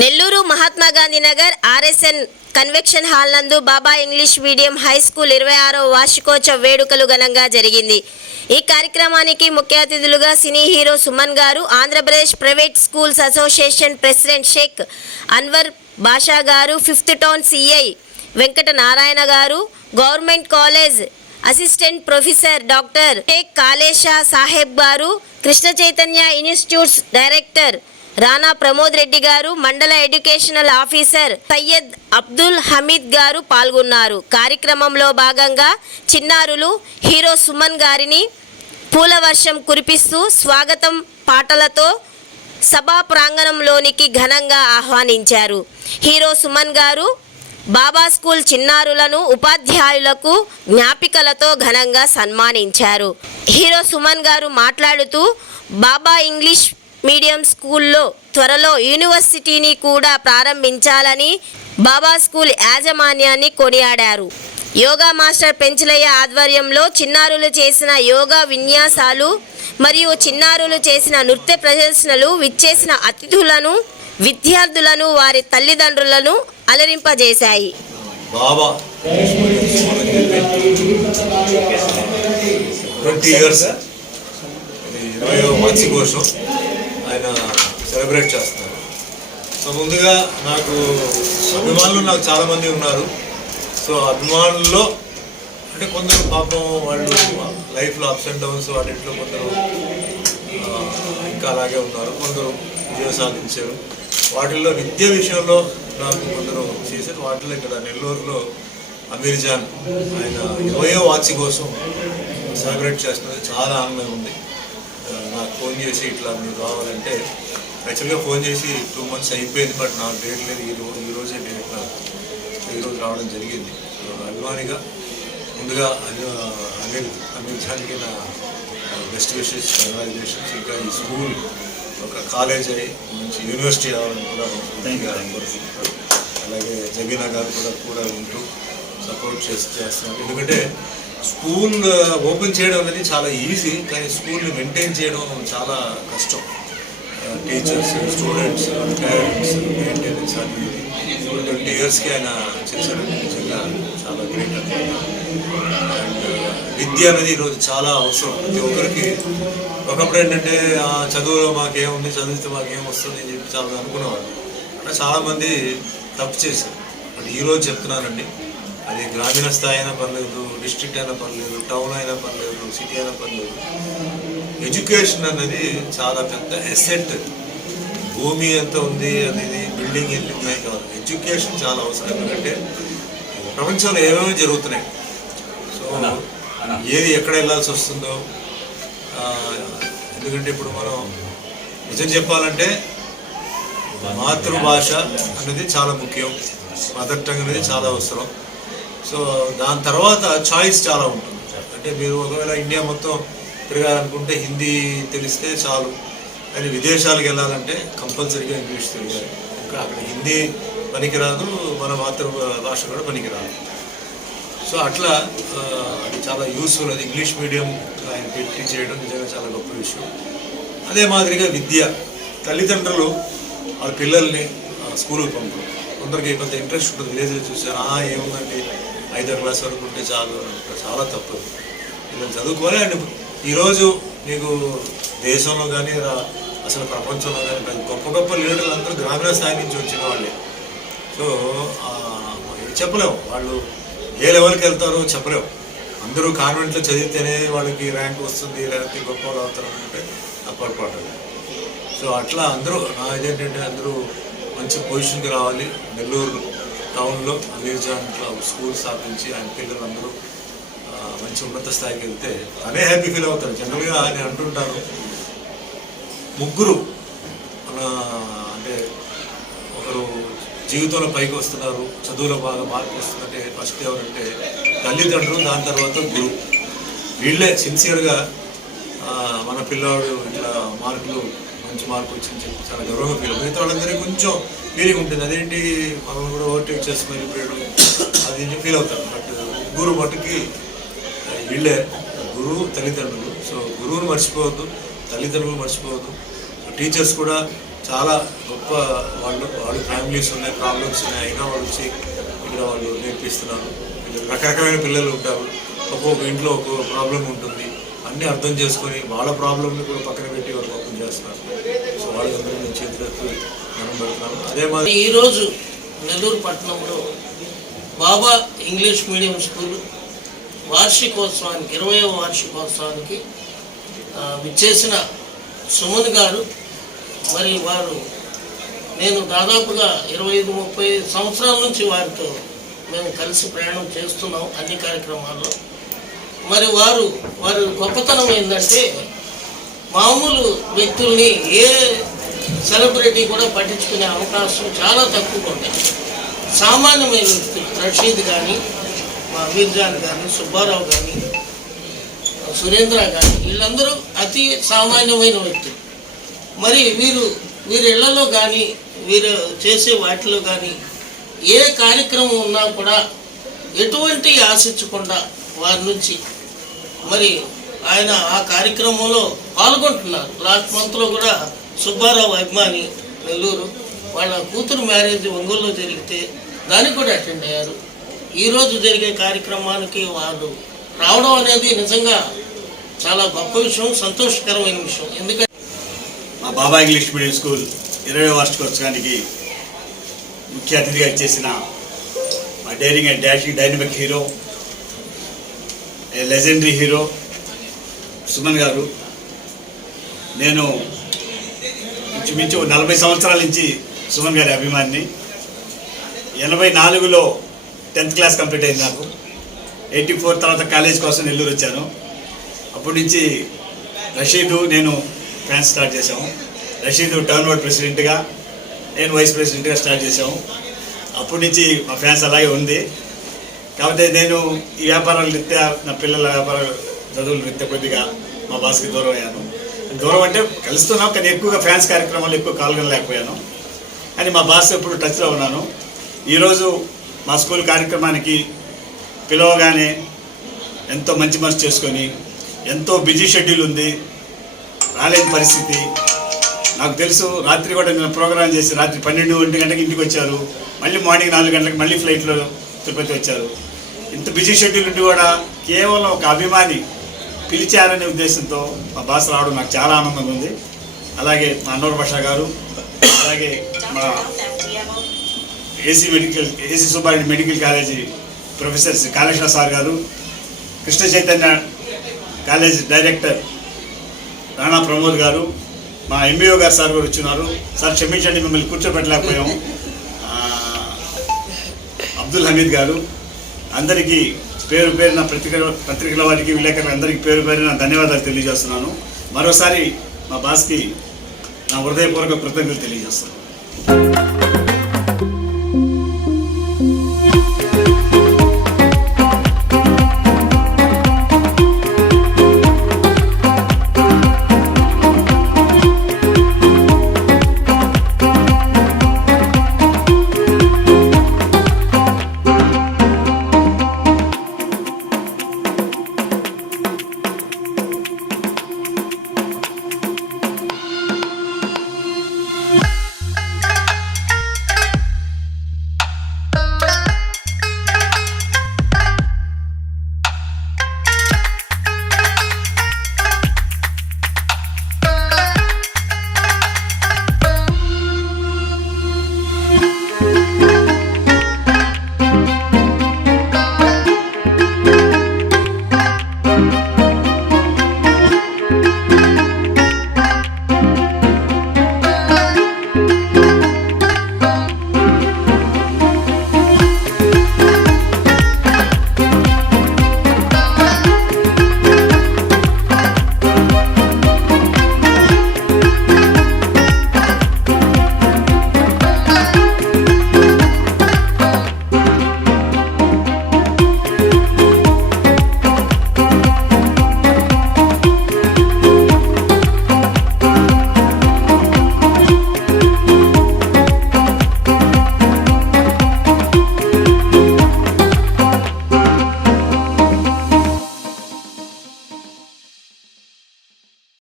Nellore Mahatma Gandhi Nagar RSN convention hall నందు Baba English medium high school ఇరవై ఆరో వార్షికోత్సవ వేడుకలు ఘనంగా జరిగింది. ఈ కార్యక్రమానికి ముఖ్య అతిథులుగా సినీ హీరో సుమన్ గారు Andhra Pradesh private schools association president Sheikh Anwar Basha గారు fifth town CI Venkata Narayana గారు government college assistant professor doctor Sheikh Kalesha Saheb గారు కృష్ణ చైతన్య ఇన్స్టిట్యూట్స్ డైరెక్టర్ రానా ప్రమోద్ రెడ్డి గారు మండల ఎడ్యుకేషనల్ ఆఫీసర్ సయ్యద్ అబ్దుల్ హమీద్ గారు పాల్గొన్నారు. కార్యక్రమంలో భాగంగా చిన్నారులు హీరో సుమన్ గారిని పూలవర్షం కురిపిస్తూ స్వాగతం పాటలతో సభా ప్రాంగణంలోనికి ఘనంగా ఆహ్వానించారు. హీరో సుమన్ గారు బాబా స్కూల్ చిన్నారులను ఉపాధ్యాయులకు జ్ఞాపికలతో ఘనంగా సన్మానించారు. హీరో సుమన్ గారు మాట్లాడుతూ బాబా ఇంగ్లీష్ మీడియం స్కూల్లో త్వరలో యూనివర్సిటీని కూడా ప్రారంభించాలని బాబా స్కూల్ యాజమాన్యాన్ని కొనియాడారు. యోగా మాస్టర్ పెంచలయ్య ఆధ్వర్యంలో చిన్నారులు చేసిన యోగా విన్యాసాలు మరియు చిన్నారులు చేసిన నృత్య ప్రదర్శనలు విచ్చేసిన అతిథులను విద్యార్థులను వారి తల్లిదండ్రులను అలరింపజేశాయి. బాబా ట్వంటీ ఇయర్స్ ఆయన సెలబ్రేట్ చేస్తున్నారు. సో ముందుగా నాకు అభిమానులు నాకు చాలామంది ఉన్నారు. సో అభిమానుల్లో అంటే కొందరు పాపం వాళ్ళు లైఫ్లో అప్స్ అండ్ డౌన్స్ వాటింట్లో కొందరు ఇంకా అలాగే ఉన్నారు. కొందరు విజయం సాధించారు. వాటిల్లో విద్య విషయంలో నాకు కొందరు చేశారు. వాటిలో ఇక్కడ నెల్లూరులో అమీర్ జాన్ ఆయన ఇరవయో కోసం సెలబ్రేట్ చేస్తున్నది చాలా ఆనందంగా ఉంది. ఫోన్ చేసి ఇట్లా మీరు రావాలంటే యాక్చువల్గా ఫోన్ చేసి టూ మంత్స్ అయిపోయింది బట్ నాకు డేట్ లేదు. ఈ రోజు ఈ రోజే డేట్ నాకు. ఈ రోజు రావడం జరిగింది. అభిమానిగా ముందుగా అని- అనిల్ అనిల్ జాన్కి నా బెస్ట్ విషెస్ కంగ్రాచులేషన్స్ ఇంకా ఈ స్కూల్ ఒక కాలేజ్ అయ్యి మంచి యూనివర్సిటీ అవ్వాలని కూడా కోరుకుంటున్నాను. అలాగే జబీనా గారు కూడా కూడా ఉంటూ సపోర్ట్ చేసి చేస్తున్నారు. ఎందుకంటే స్కూల్ ఓపెన్ చేయడం అనేది చాలా ఈజీ కానీ స్కూల్ని మెయింటైన్ చేయడం చాలా కష్టం. టీచర్స్ స్టూడెంట్స్ పేరెంట్స్ మెయింటెనెన్స్ అది ట్వంటీ ఇయర్స్కి ఆయన చేశారు నిజంగా చాలా గ్రేట్ అండ్ విద్య అనేది ఈరోజు చాలా అవసరం. ప్రతి ఒక్కరికి ఒకప్పుడు ఏంటంటే ఆ, చదువులో మాకేముంది చదివితే మాకేం వస్తుంది అని చెప్పి చాలా అనుకునేవారు అట్లా చాలామంది తప్పు చేశారు. బట్ ఈరోజు చెప్తున్నానండి అది గ్రామీణ స్థాయి అయినా పర్లేదు డిస్ట్రిక్ట్ అయినా పర్లేదు టౌన్ అయినా పర్లేదు సిటీ అయినా పర్లేదు. ఎడ్యుకేషన్ అనేది చాలా పెద్ద ఎసెట్ భూమి ఎంత ఉంది అనేది బిల్డింగ్ ఎన్ని ఉన్నాయి కాదు. ఎడ్యుకేషన్ చాలా అవసరం ఎందుకంటే ప్రపంచంలో ఏమేమి జరుగుతున్నాయి? సో ఏది ఎక్కడ వెళ్ళాల్సి వస్తుందో ఎందుకంటే ఇప్పుడు మనం నిజం చెప్పాలంటే మాతృభాష అనేది చాలా ముఖ్యం. మదర్ టంగ్ అనేది చాలా అవసరం. సో దాని తర్వాత చాయిస్ చాలా ఉంటుంది అంటే మీరు ఒకవేళ ఇండియా మొత్తం తిరగాలనుకుంటే హిందీ తెలిస్తే చాలు. కానీ విదేశాలకు వెళ్ళాలంటే కంపల్సరీగా ఇంగ్లీష్ తెలియాలి ఇంకా అక్కడ హిందీ పనికిరాదు మన మాతృ భాష కూడా పనికిరాదు. సో అట్లా అది చాలా యూస్ఫుల్ అది ఇంగ్లీష్ మీడియం ఆయన పెట్టి చేయడం నిజంగా చాలా గొప్ప విషయం. అదే మాదిరిగా విద్య. తల్లిదండ్రులు వాళ్ళ పిల్లల్ని స్కూల్కి పంపరు. కొందరికి కొంత ఇంట్రెస్ట్ ఉంటుంది. విలేజ్లో చూసారు ఆ ఏముందండి? ఐదో క్లాస్ వరకు ఉంటే చాలు చాలా తప్పు. పిల్లలు చదువుకోవాలి అండ్ ఈరోజు మీకు దేశంలో కానీ రా- అసలు ప్రపంచంలో కానీ గొప్ప గొప్ప లీడర్లు అందరూ గ్రామీణ స్థాయి నుంచి వచ్చిన వాళ్ళే. సో చెప్పలేము. వాళ్ళు ఏ లెవెల్కి వెళ్తారో చెప్పలేము. అందరూ కాన్వెంట్లో చదివితేనే వాళ్ళకి ర్యాంక్ వస్తుంది లేకపోతే గొప్ప వాళ్ళు అవుతారు అంటే ఆ పొరపాటు. సో అట్లా అందరూ నా ఇదేంటంటే అందరూ మంచి పొజిషన్కి రావాలి. నెల్లూరు టౌన్లో అమీర్ క్లబ్ స్కూల్ స్థాపించి ఆయన పిల్లలందరూ మంచి ఉన్నత స్థాయికి వెళ్తే అనే హ్యాపీ ఫీల్ అవుతారు. జనరల్గా ఆయన అంటుంటారు ముగ్గురు మన అంటే ఒకరు జీవితంలో పైకి వస్తున్నారు చదువులో బాగా మార్పు వస్తుందంటే ఫస్ట్ ఎవరంటే తల్లిదండ్రులు దాని తర్వాత గురువు. వీళ్ళే సిన్సియర్గా మన పిల్లవాడు ఇట్లా మార్కులు మంచి మార్పు వచ్చింది చెప్పి చాలా గౌరవంగా ఫీల్ మిగతా వాళ్ళందరికీ కొంచెం ఫీలింగ్ ఉంటుంది. అదేంటి మనల్ని కూడా ఓవర్టేక్ చేసి వెళ్ళిపోయడం అది ఫీల్ అవుతారు. బట్ గురువు మట్టుకి వీళ్ళే. గురువు తల్లిదండ్రులు. సో గురువుని మర్చిపోవద్దు తల్లిదండ్రులు మర్చిపోవద్దు. టీచర్స్ కూడా చాలా గొప్ప వాళ్ళు. వాళ్ళ ఫ్యామిలీస్ ఉన్నాయి ప్రాబ్లమ్స్ ఉన్నాయి. అయినా వాళ్ళు వచ్చి ఇక్కడ వాళ్ళు నేర్పిస్తున్నారు. రకరకమైన పిల్లలు ఉంటారు. ఒక్కొక్క ఇంట్లో ఒక్కొక్క ప్రాబ్లం ఉంటుంది. అన్నీ అర్థం చేసుకొని వాళ్ళ ప్రాబ్లమ్ని కూడా పక్కన పెట్టి వాళ్ళు ఓపెన్ చేస్తున్నారు. సో వాళ్ళందరూ చేతులెత్తి అదే మాదిరి ఈరోజు నెల్లూరు పట్టణంలో బాబా ఇంగ్లీష్ మీడియం స్కూల్ వార్షికోత్సవానికి ఇరవయవ వార్షికోత్సవానికి విచ్చేసిన సుమన్ గారు. మరి వారు నేను దాదాపుగా ఇరవై ఐదు ముప్పై సంవత్సరాల నుంచి వారితో మేము కలిసి ప్రయాణం చేస్తున్నాం అన్ని కార్యక్రమాల్లో. మరి వారు వారి గొప్పతనం ఏంటంటే మామూలు వ్యక్తుల్ని ఏ సెలబ్రిటీ కూడా పట్టించుకునే అవకాశం చాలా తక్కువగా ఉంటాయి సామాన్యమైన వ్యక్తులు రషీద్ కానీ మా అమీర్జాన్ కానీ సుబ్బారావు కానీ సురేంద్ర కానీ వీళ్ళందరూ అతి సామాన్యమైన వ్యక్తులు. మరి వీరు వీరి ఇళ్ళలో కానీ వీరు చేసే వాటిలో కానీ ఏ కార్యక్రమం ఉన్నా కూడా ఎటువంటి ఆశించకుండా వారి నుంచి మరి ఆయన ఆ కార్యక్రమంలో పాల్గొంటున్నారు. లాస్ట్ మంత్లో కూడా సుబ్బారావు అభిమాని నెల్లూరు. వాళ్ళ కూతురు మ్యారేజ్ ఒంగోలులో జరిగితే దానికి కూడా అటెండ్ అయ్యారు. ఈరోజు జరిగే కార్యక్రమానికి వాళ్ళు రావడం అనేది నిజంగా చాలా గొప్ప విషయం సంతోషకరమైన విషయం. ఎందుకంటే మా బాబా ఇంగ్లీష్ మీడియం స్కూల్ ఇరవై వార్షికోత్సవానికి ముఖ్య అతిథిగా చేసిన మా daring and dashing dynamic hero legendary hero Suman గారు. నేను ఇంచుమించు నలభై సంవత్సరాల నుంచి సుమన్ గారి అభిమాని ఎనభై నాలుగులో టెన్త్ క్లాస్ కంప్లీట్ అయింది నాకు. ఎయిటీ ఫోర్ తర్వాత కాలేజ్ కోసం నెల్లూరు వచ్చాను. అప్పటి నుంచి రషీదు నేను ఫ్యాన్స్ స్టార్ట్ చేసాము రషీదు టర్న్ ఓవర్ ప్రెసిడెంట్గా నేను వైస్ ప్రెసిడెంట్గా స్టార్ట్ చేశాము. అప్పటి నుంచి మా ఫ్యాన్స్ అలాగే ఉంది. కాకపోతే నేను ఈ వ్యాపారాల రీత్యా నా పిల్లల వ్యాపార చదువుల రీత్యా కొద్దిగా మా బాస్కి దూరం అయ్యాను. దూరం అంటే కలుస్తున్నాం కానీ ఎక్కువగా ఫ్యాన్స్ కార్యక్రమాలు ఎక్కువ పాల్గొనలేకపోయాను. కానీ మా బాస్ ఎప్పుడు టచ్లో ఉన్నాను. ఈరోజు మా స్కూల్ కార్యక్రమానికి పిలవగానే ఎంతో మంచి మనసు చేసుకొని ఎంతో బిజీ షెడ్యూల్ ఉంది రాలేని పరిస్థితి. నాకు తెలుసు రాత్రి కూడా నేను ప్రోగ్రామ్ చేసి రాత్రి పన్నెండు ఒంటి గంటకి ఇంటికి వచ్చారు. మళ్ళీ మార్నింగ్ నాలుగు గంటలకు మళ్ళీ ఫ్లైట్లో తిరుపతి వచ్చారు. ఇంత బిజీ షెడ్యూల్ ఉండి కూడా కేవలం ఒక అభిమాని పిలిచారనే ఉద్దేశంతో మా బాస్ రావడం నాకు చాలా ఆనందంగా ఉంది. అలాగే మా అన్నవర్ భాష గారు అలాగే మా AC medical AC Subba Reddy medical college professor Shri Kaleshwara sir గారు కృష్ణ చైతన్య కాలేజ్ డైరెక్టర్ రాణా ప్రమోద్ గారు మా ఎంబీఓ గారు సార్ కూడా వచ్చినారు. సార్ క్షమించండి మిమ్మల్ని కూర్చోబెట్టలేకపోయాము. అబ్దుల్ హమీద్ గారు అందరికీ పేరు పేరున పత్రిక పత్రికల వారికి విలేకరులందరికీ పేరు పేరున ధన్యవాదాలు తెలియజేస్తున్నాను. మరోసారి మా బాస్కి నా హృదయపూర్వక కృతజ్ఞతలు తెలియజేస్తున్నాను.